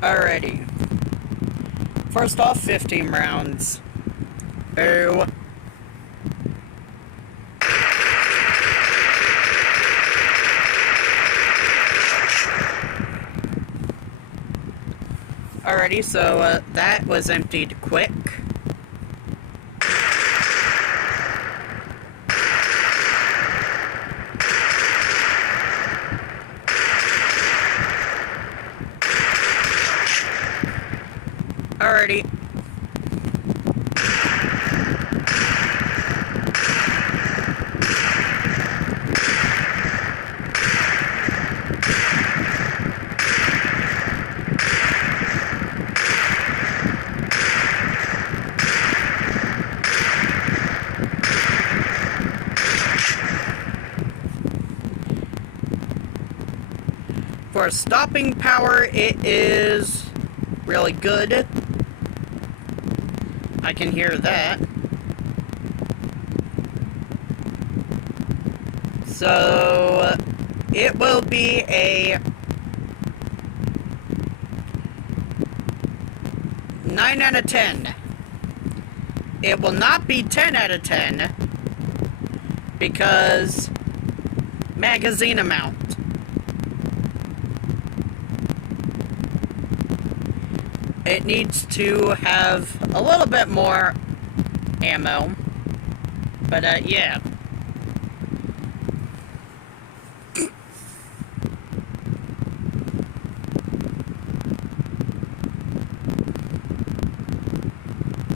Alrighty. First off, 15 rounds. Boo. Alrighty, so that was emptied quick. Alrighty. For stopping power, it is really good. I can hear that. So, it will be a 9 out of 10. It will not be 10 out of 10 because magazine amount. It needs to have a little bit more ammo. But, yeah.